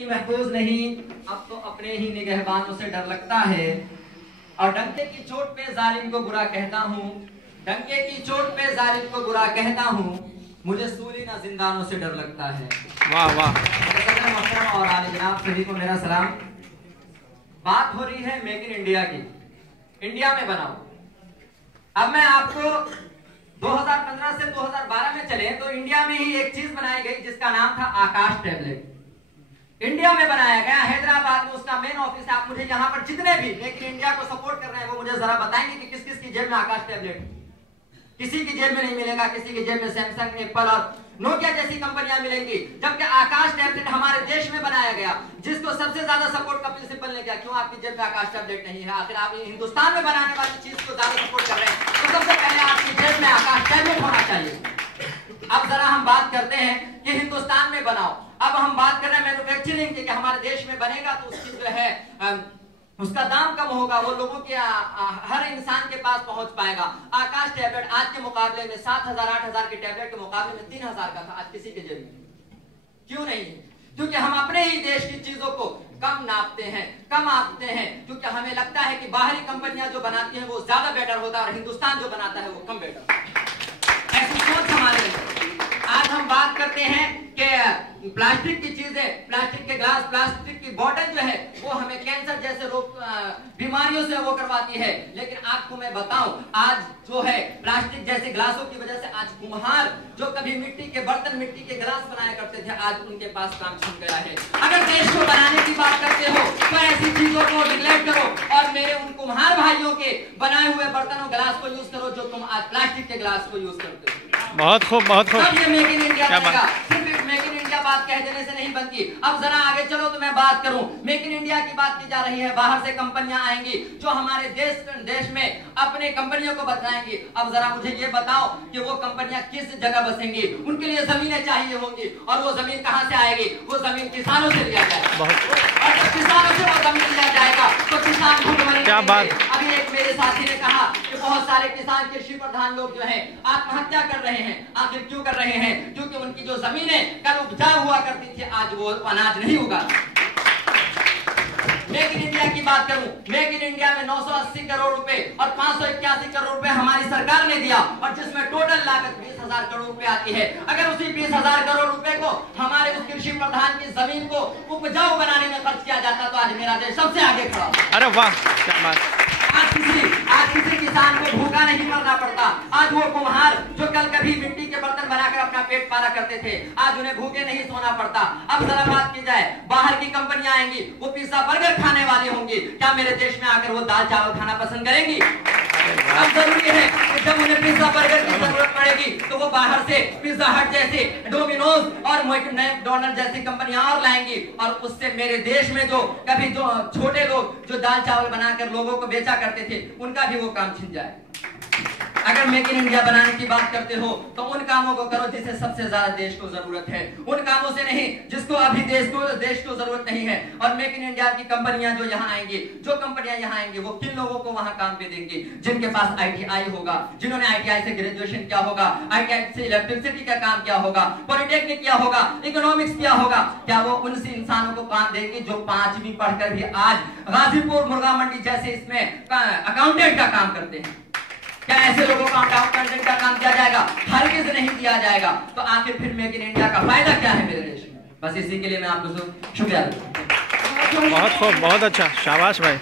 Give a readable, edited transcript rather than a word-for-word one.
की महफूज नहीं, अब तो अपने ही निगहबानों से डर लगता है। और डंके की चोट पे जालिम को बुरा कहता हूँ, डंके की चोट पे जालिम को बुरा कहता हूँ, मुझे सूली ना जिंदानों से डर लगता है। वाह वाह। और आले जनाब सभी को मेरा सलाम। बात हो रही है मेक इन इंडिया की, इंडिया में बनाओ। अब मैं आपको 2015 से 2012 में चले तो इंडिया में ही एक चीज बनाई गई जिसका नाम था आकाश टैबलेट। इंडिया में बनाया गया, हैदराबाद में उसका मेन ऑफिस है। आप मुझे यहाँ पर जितने भी लेकिन इंडिया को सपोर्ट कर रहे हैं वो मुझे जरा बताएंगे कि किस किस की जेब में आकाश टैबलेट। किसी की जेब में नहीं मिलेगा, किसी की जेब में सैमसंग, एप्पल और नोकिया जैसी कंपनियां मिलेंगी। जबकि आकाश टैबलेट हमारे देश में बनाया गया, जिसको सबसे ज्यादा सपोर्ट कपिल सिब्बल ने किया। क्यों आपकी जेब में आकाश टैबलेट नहीं है? आखिर आप हिंदुस्तान में बनाने वाली चीज को ज्यादा सपोर्ट कर रहे हैं, तो सबसे पहले आपकी जेब में आकाश टैबलेट होना चाहिए। अब जरा हम बात करते हैं कि हिंदुस्तान में बनाओ। अब हम बात कर रहे हैं मैन्युफैक्चरिंग की, कि हमारे देश में बनेगा तो उसकी जो है उसका दाम कम होगा, वो लोगों के हर इंसान के पास पहुंच पाएगा। आकाश टैबलेट आज के मुकाबले में 7,000 8,000 के टैबलेट के मुकाबले में 3,000 का था, आज किसी के जेब में क्यों नहीं है? क्योंकि हम अपने ही देश की चीजों को कम नापते हैं, कम आंकते हैं, क्योंकि हमें लगता है कि बाहरी कंपनियां जो बनाती हैं वो ज्यादा बेटर होता है और हिंदुस्तान जो बनाता है वो कम बेटर। ऐसी सोच हमारे लिए। आज हम बात करते हैं कि प्लास्टिक की चीजें, प्लास्टिक के ग्लास, प्लास्टिक की बोतल जो है वो हमें कैंसर जैसे रोग बीमारियों से वो करवाती है। लेकिन आपको मैं बताऊं, आज जो है प्लास्टिक जैसे ग्लासों की वजह से आज कुम्हार जो कभी मिट्टी के बर्तन, मिट्टी के ग्लास बनाया करते थे, आज उनके पास काम छिन गया है। अगर देश को बनाने की बात करते हो तो ऐसी चीजों को निगलेक्ट करो और मेरे उन कुम्हार भाइयों के बनाए हुए बर्तन और ग्लास को यूज करो जो तुम आज प्लास्टिक के ग्लास को यूज करते हो। बहुत खूब, बहुत खूब। ये मेक इन इंडिया बनेगा। सिर्फ मेक इन इंडिया बात कह देने से नहीं बनती। अब जरा आगे चलो तो मैं बात करूं, मेक इन इंडिया की बात की जा रही है। बाहर से कंपनियां आएंगी जो हमारे देश में अपने कंपनियों को बताएंगी। अब जरा मुझे ये बताओ कि वो कंपनियां किस जगह बसेंगी? उनके लिए जमीनें चाहिए होंगी और वो जमीन कहां से आएगी? वो जमीन किसानों से लिया जाएगा और जब किसानों से वो जमीन लिया जाएगा तो किसान भूखमरी। क्या बात। अभी एक मेरे साथी ने कहा कि बहुत सारे किसान, कृषि प्रधान लोग जो है आत्महत्या कर रहे हैं। आखिर क्यों कर रहे हैं? क्योंकि उनकी जो जमीनें कल उपजाऊ हुआ करती थी आज वो अनाज नहीं उगा। मेक इन इंडिया की बात करूं, मेक इन इंडिया में 980 करोड़ रुपए और 581 करोड़ रुपए हमारी सरकार ने दिया और जिसमें टोटल लागत 20,000 करोड़ रुपए आती है। अगर उसी 20,000 करोड़ रुपए को हमारे उस कृषि प्रधान की जमीन को उपजाऊ बनाने में खर्च किया जाता तो आज मेरा देश सबसे आगे खड़ा। अरे वाह, क्या बात। आज किसी किसान को भूखा नहीं मरना पड़ता। आज वो कुम्हार जो कल कभी मिट्टी के बर्तन बनाकर अपना पेट पाला करते थे, आज उन्हें भूखे नहीं सोना पड़ता। अब जरा बात की जाए, बाहर की कंपनियां आएंगी, वो पिज्जा बर्गर खाने वाली होंगी, क्या मेरे देश में आकर वो दाल चावल खाना पसंद करेंगी? अब जरूरी है कि जब उन्हें पिज्जा बर्गर की जरूरत पड़ेगी तो वो बाहर से पिज्जा हट जैसे, डोमिनोज और मैकडॉनल्ड जैसी कंपनियां और लाएंगी और उससे मेरे देश में जो कभी जो छोटे लोग जो दाल चावल बनाकर लोगों को बेचा करते थे उनका भी वो काम छिन जाए। अगर मेक इन इंडिया बनाने की बात करते हो तो उन कामों को करो जिसे सबसे ज्यादा देश को जरूरत है, उन कामों से नहीं जिसको अभी देश को जरूरत नहीं है। और मेक इन इंडिया की कंपनियां जो यहाँ आएंगी, जो कंपनियां यहाँ आएंगी वो किन लोगों को वहां काम पे देंगी? जिनके पास ITI होगा, जिन्होंने ITI से ग्रेजुएशन किया होगा, ITI से इलेक्ट्रिसिटी का काम किया होगा, पॉलिटेक्निक किया होगा, इकोनॉमिक्स किया होगा। क्या वो उन इंसानों को काम देंगी जो 5वीं पढ़कर भी आज गाजीपुर मुर्गा मंडी जैसे इसमें अकाउंटेंट का काम करते हैं? क्या ऐसे लोगों को अकाउंटेंट का काम दिया जाएगा? हरगिज़ नहीं दिया जाएगा। तो आखिर फिर मेक इन इंडिया का फायदा क्या है मेरे देश में? बस इसी के लिए मैं आपको शुक्रिया देता हूं। बहुत खूब, बहुत अच्छा, शाबाश भाई।